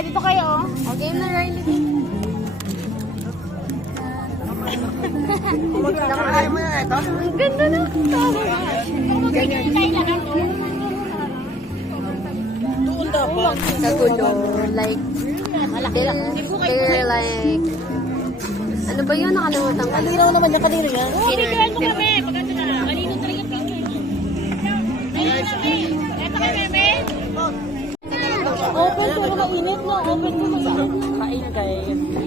dito kayo. Okay na, Riley. Nakakain mo na ito? Ang ganda na. Ganyan. Doon dapat. Sa gulo. Like, they're like, ano ba yun? Nakalimutan ko. Kalinaw naman yung kanino yan. Sinigyan mo kami. Maganda na. Malino talaga yung picture. Malino kami. Eto kami, Meme. Open ko na init no. Open ko na init. Kain kayo.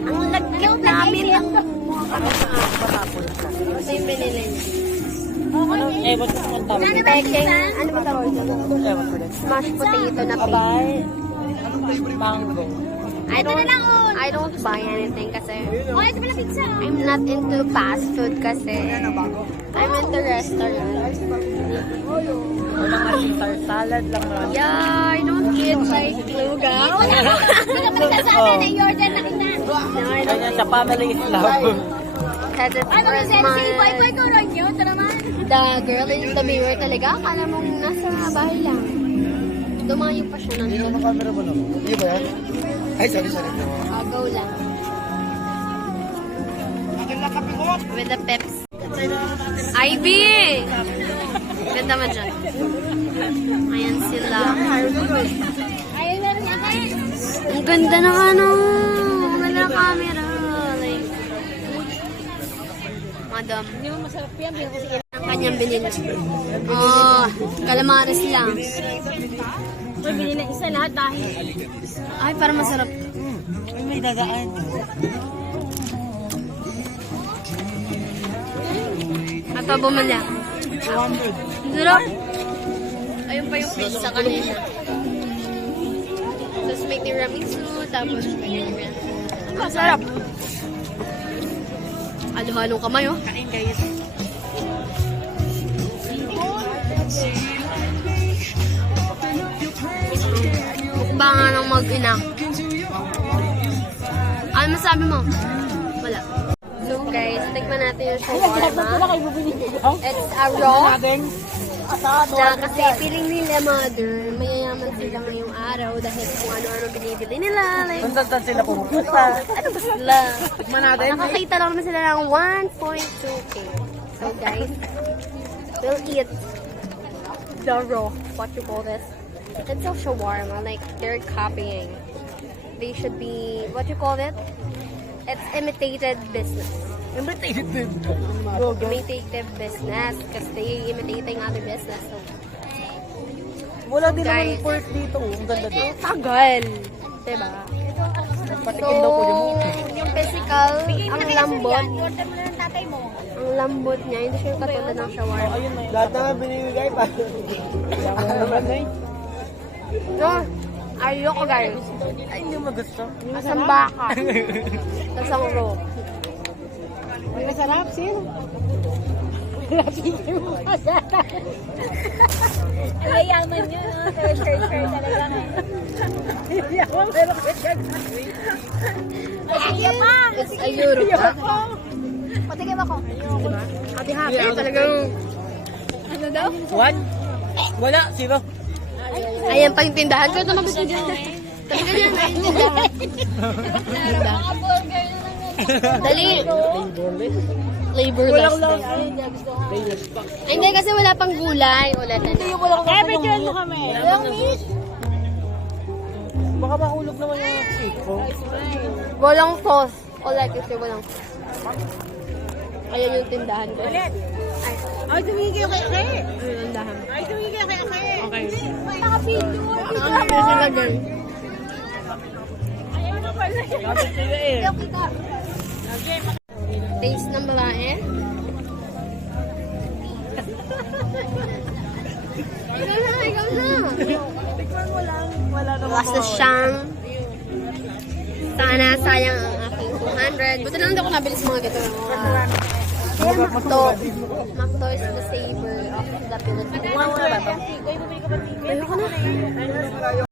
Ang lagkit namin ng kasi yung binili. Ewan ko kung tawag. Peking, ano ba tawag dyan? Ewan ko din. Smashed potato na pink. Abay. Mango. I don't buy anything kasi Oh, ito pala pizza. I'm not into fast food kasi I'm into restaurant. Walang Caesar salad lang naman. Yeah, I don't eat like lugaw. Hindi ka magsasabi na i-order na kita. No, I don't Ganyan sa family is love. because it's Ano yung Christmas. sensei? Boy, ko ron yun. Ito naman. The girl in the mirror talaga. Akala mong nasa bahay lang. Dumayo pa siya nandito. Ano camera mo no? Hindi ba yan? Ay, sorry. Go lang. With the peps. Ivy! Ganda man dyan. Ayan sila. Ayaw na rin yan. Ang ganda ng ano. Ang ganda ng camera. Like, madam. Hindi mo masarap yan. Ang kanyang binili. Oh, calamares lang. Bili na isa lahat dahil. Ay, parang masarap. Ay, may dadaan. At pa bumili ako. 200. Sarap. Ayun pa yung pizza kanina. Tapos may tiramisu, tapos may ganyan. Masarap. Halo-halong kamay, oh. Kain guys. Mukbangan ng mag-ina. Ano masabi mo? Wala. So guys, tikman natin yung shawarma. It's a raw. Na kasi feeling nila mother, mayayaman sila ngayong araw dahil kung ano-ano binibili nila. Like, Saan sila pumunta? ito pa sila. Tikman natin. Nakakita lang naman sila ng 1.2k. So guys, we'll eat the raw, what you call this. It's a shawarma, like they're copying. They should be, what you call it? It's imitated business. Imitated. Imitated business because they imitating other business. So, Wala din naman Guys. pork dito. Ang ganda din. tagal. Diba? Patikin daw po yung yung physical, ang lambot. I-order mo na ng tatay mo. Ang lambot niya, hindi siya katulad ng shawarma. Ayun na yun. Lahat na nga binibigay pa. Naman na yun. So, ayoko guys. Ay, hindi mo gusto. Asang baka. Tapos ang raw. May masarap, sino? Lapitin mo ka data. Ay, yaman yun, no? Share talaga na. Yaman, pero kaya Ay, pa! It's a euro. Patigim ako. Diba? Happy-happy. Talagang, Ano daw? One? Wala, zero. ayan pa yung tindahan ko. Ito magusto dyan. Talaga yan, ay tindahan. Diba? Burger na lang yun. Dali. Flavorless. Ay, hindi kasi wala pang gulay. Ulit na. Kaya picturean mo kami. Yung miss. Baka mahulog naman yung cake ko. Walang sauce. Ulit kasi walang sauce. Ayan yung tindahan ko. Ulit. Ay, tumingin kayo kay Ake. Ayan yung tindahan. Ay, tumingin kayo kay Ake. Okay. Naka-picture. Ang kaya sila dyan. Ayaw na pala. Kapit sila eh. Ayaw kita. Taste ng babae. Ikaw na. Tikman mo lang. Wala naman Basta siyang sana sayang ang aking 200. Buti na lang hindi ako nabili sa mga gato. Makto. Makto is the saver of the Philippines. Kumain mo na ba ito? Ayoko na.